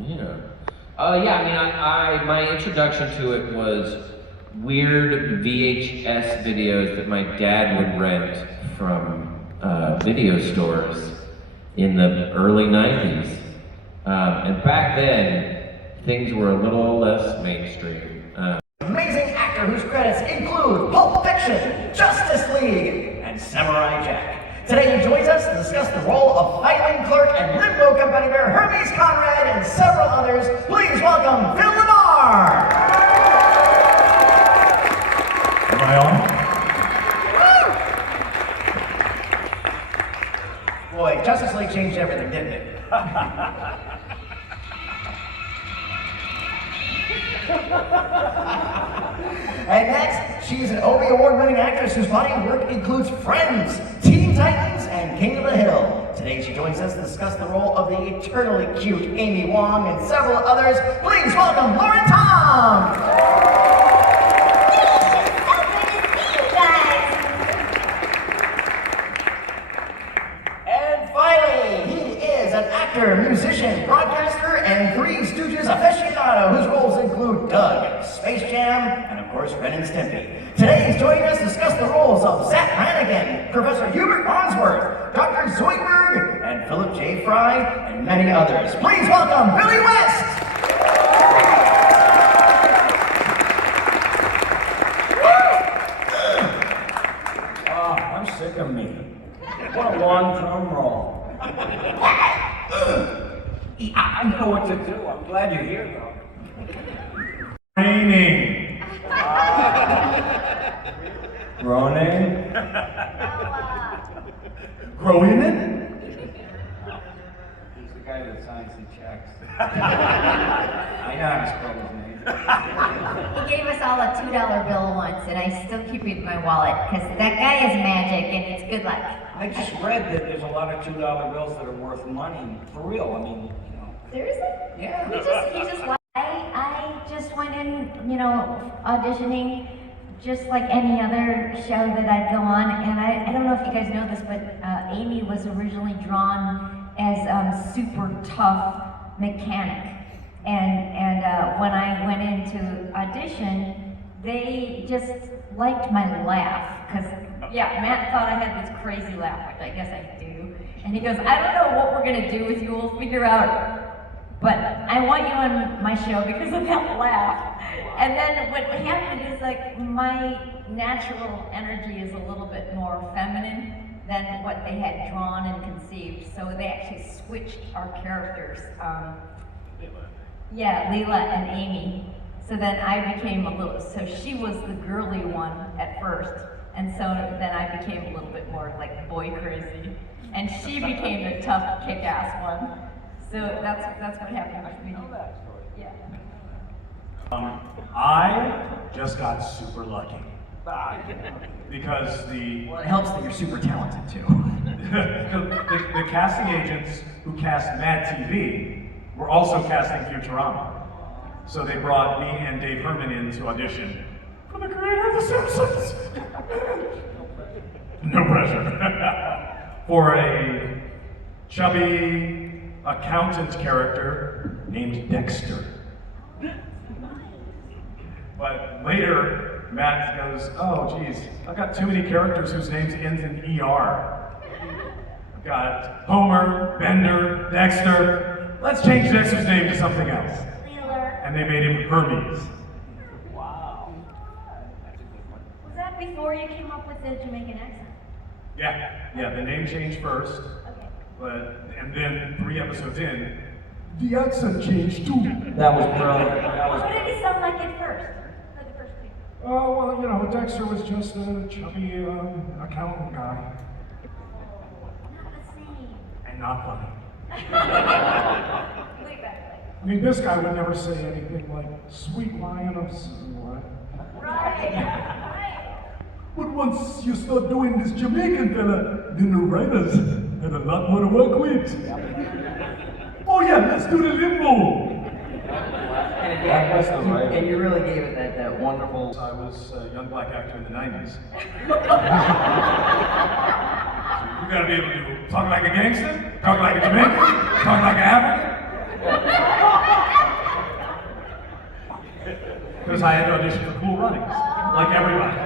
Yeah. Yeah, I mean, my introduction to it was weird VHS videos that my dad would rent from video stores in the early 90s. And back then, things were a little less mainstream. Amazing actor whose credits include Pulp Fiction, Justice League, and Samurai Jack. Today he joins us to discuss the role of filing clerk and limbo competitor Hermes Conrad and several others. Please welcome Phil Lamar! Am I on? Boy, Justice League changed everything, didn't it? And next, she's an Obie Award-winning actress whose body of work includes Friends, Teen Titans, and King of the Hill. Today she joins us to discuss the role of the eternally cute Amy Wong and several others. Please welcome Lauren Tom! And finally, he is an actor, musician, broadcaster, and Three Stooges aficionado whose roles include Doug, Space Jam, and of course Ren and Stimpy. Today he's joining us to discuss the roles of Zach Brannigan, Professor Hubert Farnsworth, Dr. Zoidberg, and Philip J. Fry, and many others. Please welcome Billy West! I'm sick of me. What a long-term role. I know what to do. I'm glad you're here, though. Raining. Groaning? Growing it? He's the guy that signs the checks. I know how to spell his name. He gave us all a $2 bill once, and I still keep it in my wallet, because that guy is magic, and it's good luck. I just read that there's a lot of $2 bills that are worth money. For real, I mean, you know. Seriously? Yeah. He just I just went in, auditioning just like any other show that I'd go on, and I don't know if you guys know this, but Amy was originally drawn as super tough mechanic. And when I went into audition, they just liked my laugh, because Matt thought I had this crazy laugh, which I guess I do. And he goes, I don't know what we're gonna do with you, we'll figure out. But I want you on my show because of that laugh. And then what happened is, like, my natural energy is a little bit more feminine than what they had drawn and conceived. So they actually switched our characters. Leela and Amy. So then I became so she was the girly one at first. And so then I became a little bit more like boy crazy. And she became the tough, kick-ass one. So that's what happened with me. Yeah. I just got super lucky. Because Well, it helps that you're super talented, too. the casting agents who cast Mad TV were also casting Futurama. So they brought me and Dave Herman in to audition for the creator of The Simpsons. No pressure. For a chubby accountant character named Dexter. But later, Matt goes, oh geez, I've got too many characters whose names end in ER. I've got Homer, Bender, Dexter. Let's change Dexter's name to something else. And they made him Hermes. Wow. Was that before you came up with the Jamaican accent? Yeah, the name changed first. Okay. And then 3 episodes in, the accent changed too. That was brilliant. What did he sound like at first? For the first two? Oh, well, Dexter was just a chubby accountant guy. Not the same. And not funny. Way back. I mean, this guy would never say anything like, sweet lion of what? Right. But once you start doing this Jamaican fella, then the writers had a lot more to work with. Oh yeah, let's do the limbo. And you really gave it that wonderful... I was a young black actor in the 90s. You gotta be able to talk like a gangster, talk like a Jamaican, talk like an African. I had to audition for Cool Runnings, like everybody.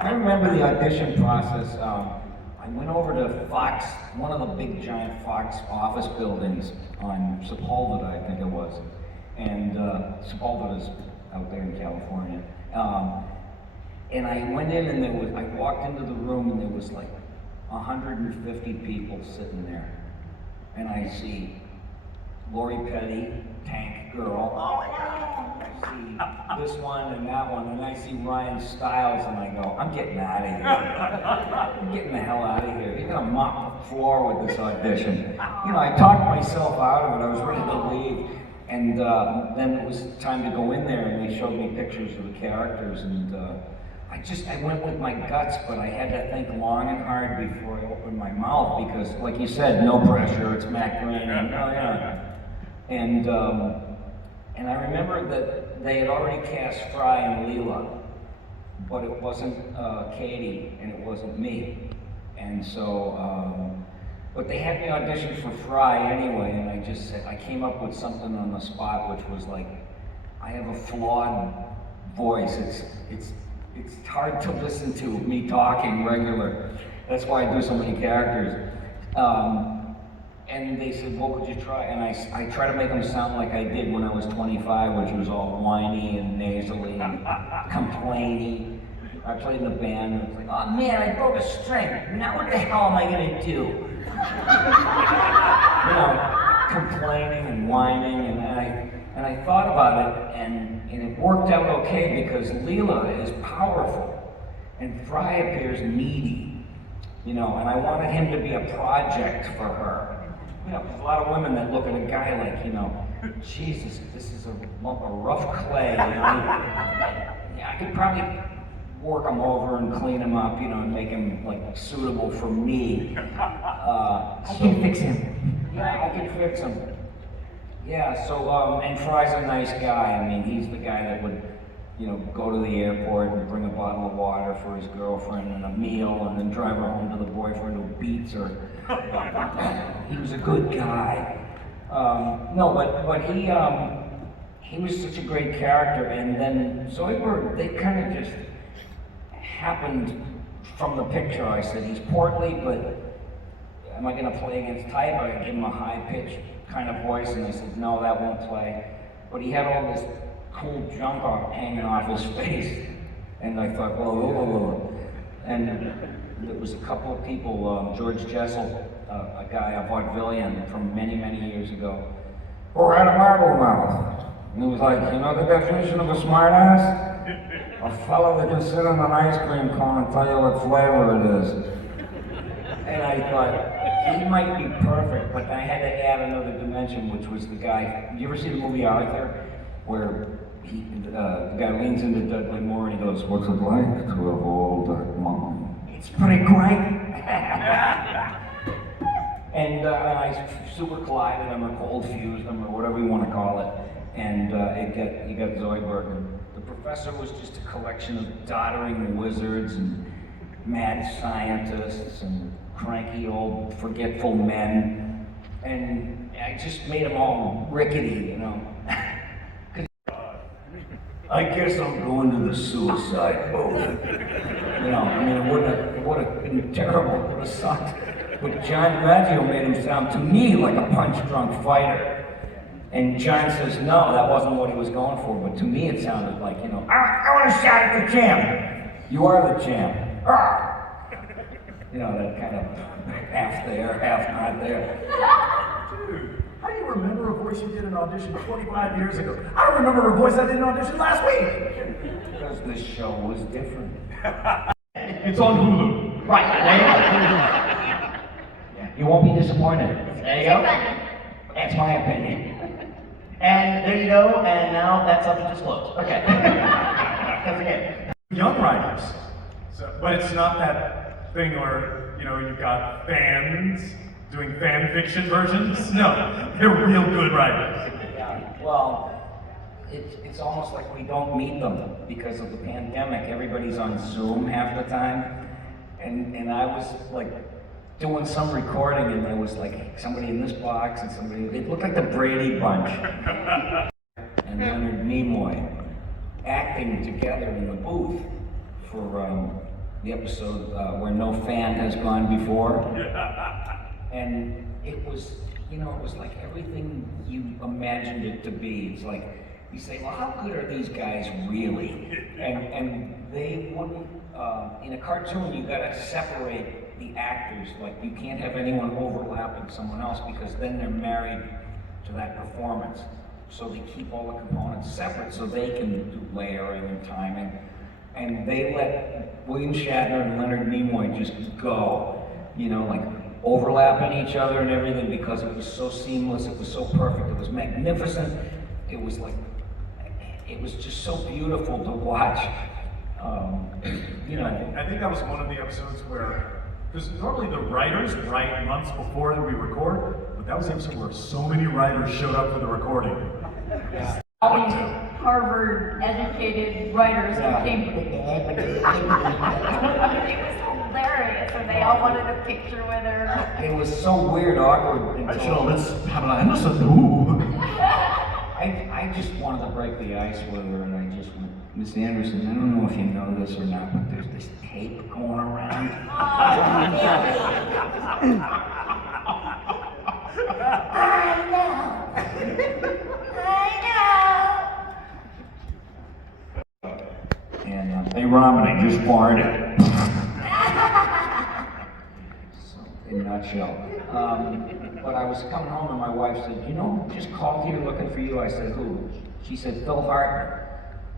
I remember the audition process. I went over to Fox, one of the big giant Fox office buildings on Sepulveda, I think it was. And Sepulveda's out there in California. And I went in and I walked into the room and there was like 150 people sitting there. And I see Lori Petty, Tank Girl. I see this one and that one, and I see Ryan Stiles, and I go, I'm getting out of here. I'm getting the hell out of here. You're gonna mop the floor with this audition. You know, I talked myself out of it. I was ready to leave. And then it was time to go in there, and they showed me pictures of the characters, and I went with my guts, but I had to think long and hard before I opened my mouth, because, like you said, no pressure, it's Matt Groening, oh yeah. And I remember that they had already cast Fry and Leela, but it wasn't Katie, and it wasn't me. And so, but they had me audition for Fry anyway, and I just said, I came up with something on the spot, which was like, I have a flawed voice. It's hard to listen to me talking regular. That's why I do so many characters. And they said, what could you try? And I try to make them sound like I did when I was 25, which was all whiny and nasally and complainy. I played in a band, and it's like, oh man, I broke a string. Now what the hell am I gonna do? You know, complaining and whining, and I thought about it, and it worked out okay, because Leela is powerful, and Fry appears needy, you know, and I wanted him to be a project for her. You know, there's a lot of women that look at a guy like, you know, Jesus, this is a lump of rough clay, you know. Yeah, I could probably work him over and clean him up, you know, and make him like suitable for me. I can fix him. Yeah, I can fix him. Yeah, so, and Fry's a nice guy. I mean, he's the guy that would, you know, go to the airport and bring a bottle of water for his girlfriend and a meal, and then drive her home to the boyfriend who beats her. He was a good guy. No, but he was such a great character, and then Zoidberg, they kind of just happened from the picture. I said, he's portly, but am I going to play against type? I give him a high-pitched kind of voice, and they said, no, that won't play. But he had all this cool junk hanging off his face, and I thought, whoa. And there was a couple of people, George Jessel, a guy, a vaudevillian from many, many years ago, who had a marble mouth. And he was like, you know the definition of a smart ass? A fellow that can sit on an ice cream cone and tell you what flavor it is. And I thought, he might be perfect, but I had to add another dimension, which was the guy. You ever see the movie Arthur, where the guy leans into Dudley Moore and he goes, "What's it like to have old mom?" It's pretty great. And I super collided him or cold fused him or whatever you want to call it, and you got Zoidberg. And the professor was just a collection of doddering wizards and mad scientists and cranky old forgetful men, and I just made them all rickety, you know. I guess I'm going to the suicide boat. You know, I mean, it would have been terrible, it would have sucked. But John Maggio made him sound to me like a punch-drunk fighter. And John says, no, that wasn't what he was going for, but to me it sounded like, you know, I want to shout at the champ. You are the champ. You know, that kind of half there, half not there. Dude, how do you remember a voice you did an audition 25 years ago? I don't remember a voice I did an audition last week. Because this show was different. It's on Hulu. Right, there you go. You won't be disappointed. There you go. That's my opinion. And there you go, and now that's up to disclose. Okay. Because again, Young writers. So, but it's not that thing where, you know, you've got fans doing fan fiction versions. No, they're real good writers. Yeah, well, it's almost like we don't meet them because of the pandemic. Everybody's on Zoom half the time. And I was like doing some recording, and there was like somebody in this box and somebody, it looked like the Brady Bunch. and Leonard Nimoy acting together in the booth for the episode where no fan has gone before. And it was, you know, it was like everything you imagined it to be. It's like, you say, well, how good are these guys really? And they wouldn't, in a cartoon, you gotta separate the actors. Like, you can't have anyone overlapping someone else because then they're married to that performance. So they keep all the components separate so they can do layering and timing. And they let William Shatner and Leonard Nimoy just go, you know, like overlapping each other and everything because it was so seamless, it was so perfect, it was magnificent. It was like, it was just so beautiful to watch. You know, I think that was one of the episodes where, because normally the writers write months before we record, but that was the episode where so many writers showed up for the recording. All these Harvard-educated writers who came. It was hilarious, and they all wanted a picture with her. it was so weird, awkward. Actually, let's have an Anderson. Ooh. I just wanted to break the ice with her, and I just went, Miss Anderson, I don't know if you know this or not, but there's this tape going around. I know. And hey, Romney, just farted. So, in a nutshell. But I was coming home and my wife said, you know who just called here looking for you? I said, who? She said, Phil Hartman.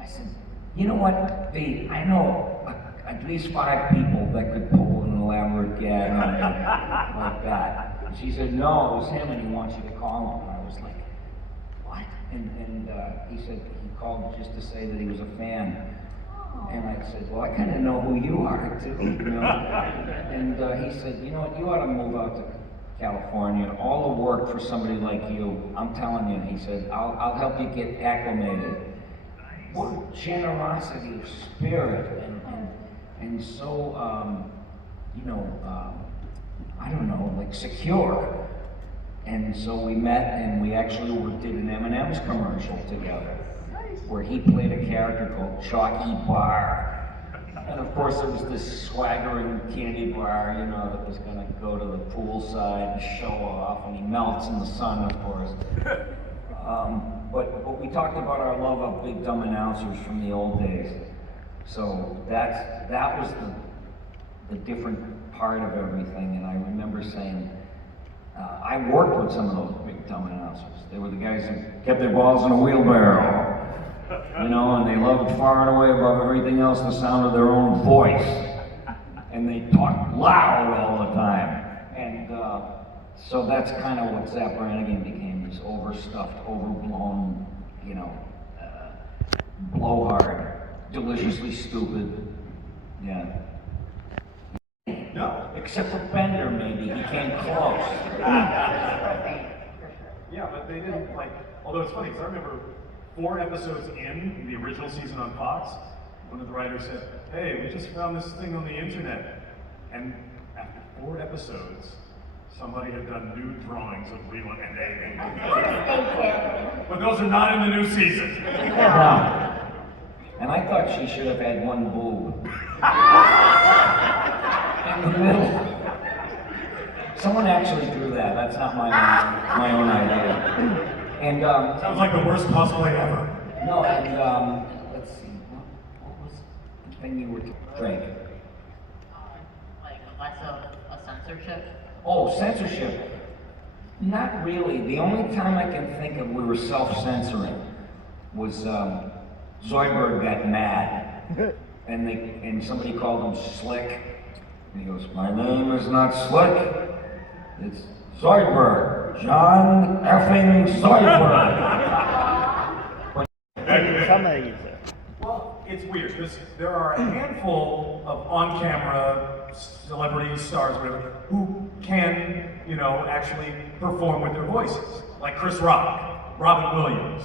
I said, you know what, B, I know at least 5 people that could pull an elaborate gag on me like that. And she said, no, it was him and he wants you to call him. And I was like, what? And he said he called just to say that he was a fan. And I said, well, I kind of know who you are, too, you know? And he said, you know what, you ought to move out to California. All the work for somebody like you, I'm telling you, he said, I'll help you get acclimated. What generosity of spirit and so, you know, I don't know, like secure. And so we met and we actually did an M&M's commercial together where he played a character called Chalky Bar. And of course there was this swaggering candy bar, you know, that was gonna go to the poolside and show off, and he melts in the sun, of course. But we talked about our love of big dumb announcers from the old days. So that was the different part of everything, and I remember saying, I worked with some of those big dumb announcers. They were the guys who kept their balls in a wheelbarrow. You know, and they loved far and away above everything else the sound of their own voice. And they talked loud all the time. And so that's kind of what Zapp Brannigan became, this overstuffed, overblown, you know, blowhard, deliciously stupid. Yeah. No. Except for Bender, maybe. He came close. Yeah, but they didn't like. Although it's funny, because I remember 4 episodes in the original season on Fox, one of the writers said, "Hey, we just found this thing on the internet," and after 4 episodes, somebody had done nude drawings of Leland and Amy. But those are not in the new season. No. And I thought she should have had one boob. In the middle. Someone actually drew that. That's not my own idea. And Sounds like the worst cosplay ever. no, and let's see, what was the thing you were Drake? Like less of a censorship. Oh, censorship. Not really. The only time I can think of we were self-censoring was Zoidberg got mad, and somebody called him Slick. And he goes, "My name is not Slick. It's Zoidberg. John effing Zoidberg." Well, it's weird because there are a handful of on-camera celebrities, stars, whatever, who can, you know, actually perform with their voices, like Chris Rock, Robin Williams.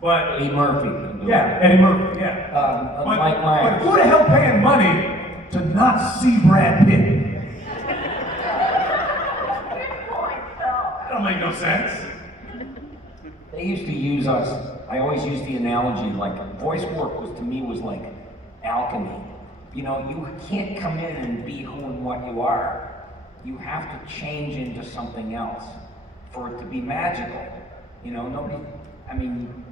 But Eddie Murphy. yeah, Eddie Murphy, yeah. Mike Myers. But who the hell paying money to not see Brad Pitt? That don't make no sense. They used to use us I always use the analogy, like voice work was to me was like alchemy. You know, you can't come in and be who and what you are. You have to change into something else for it to be magical. You know, nobody, I mean,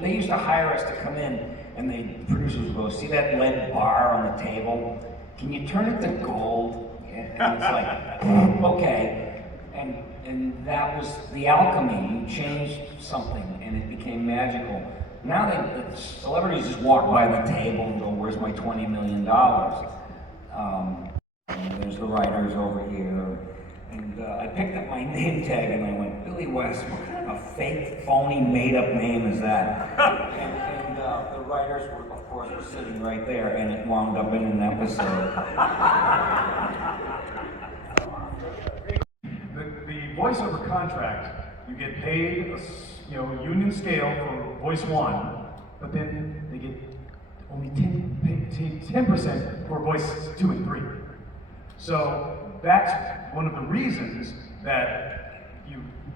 they used to hire us to come in and the producers would go, see that lead bar on the table? Can you turn it to gold? And it's like, okay. And that was the alchemy. You changed something and it became magical. Now the celebrities just walk by the table and go, where's my $20 million? And there's the writers over here. And I picked up my name tag and I went, Billy West, what kind of a fake, phony, made-up name is that? and the writers were, of course, were sitting right there, and it wound up in an episode. The voiceover contract, you get paid a union scale for voice 1, but then they get only 10% for voice 2 and 3. So that's one of the reasons that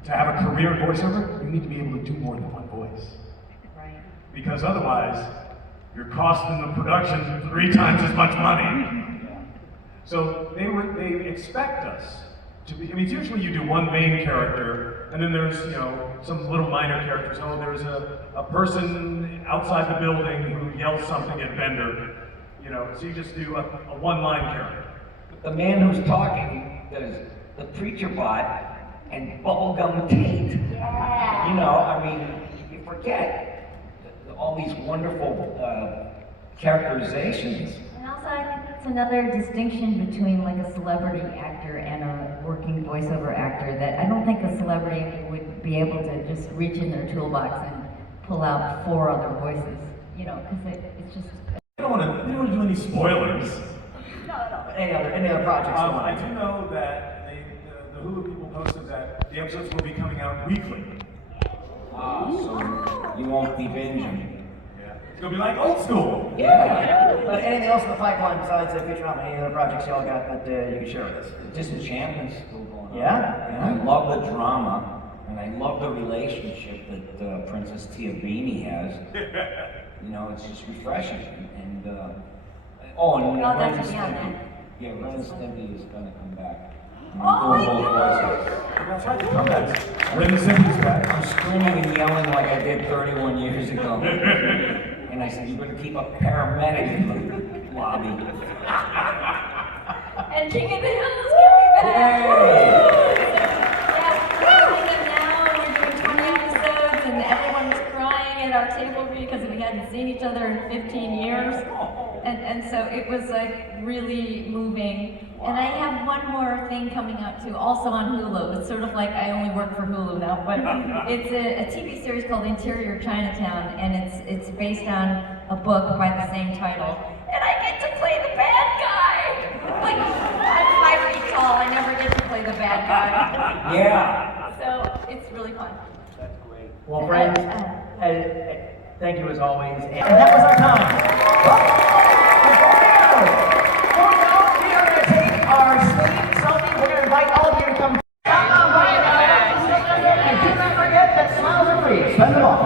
to have a career in voiceover, you need to be able to do more than one voice. Right. Because otherwise, you're costing the production 3 times as much money. So they expect us to be, I mean, usually you do one main character, and then there's, some little minor characters. Oh, there's a person outside the building who yells something at Bender. So you just do a one-line character. The man who's talking does the preacher bot and bubblegum Tate. Yeah. You know, I mean, you forget all these wonderful characterizations. And also, I think it's another distinction between like a celebrity actor and a working voiceover actor, that I don't think a celebrity would be able to just reach in their toolbox and pull out 4 other voices, because it's just... I don't want to do any spoilers. No. Any other projects? I do know that the Hulu people posted that the episodes will be coming out weekly. So you won't be binging. Yeah. It's gonna be like old school. Yeah. But anything else in the pipeline besides Futurama? Any other projects y'all got that you can share with us? Disenchantment's still going on. Yeah? And I love the drama, and I love the relationship that Princess Tiabini has. It's just refreshing. And Well, that's Ren to be on that. Yeah, Ren and Stimpy is gonna come back. Oh my That's right, come back. Ren and Stimpy's back. I'm screaming and yelling like I did 31 years ago. And I said, you better keep a paramedic in the lobby. And King of the Hill is coming back! Yay! Yeah, we're doing it now, we're doing 20 episodes, and everyone was crying at our table because we hadn't seen each other in 15 years. And so it was like really moving. And I have one more thing coming out too, also on Hulu. It's sort of like I only work for Hulu now, but it's a TV series called Interior Chinatown, and it's based on a book by the same title. And I get to play the bad guy! Like, I'm 5 feet tall, I never get to play the bad guy. Yeah. So it's really fun. That's great. Well, friends, thank you as always. And that was our time. We are going to take our sleep selfie. We're going to invite all of you to come. And do not forget that smiles are free. Spend them all.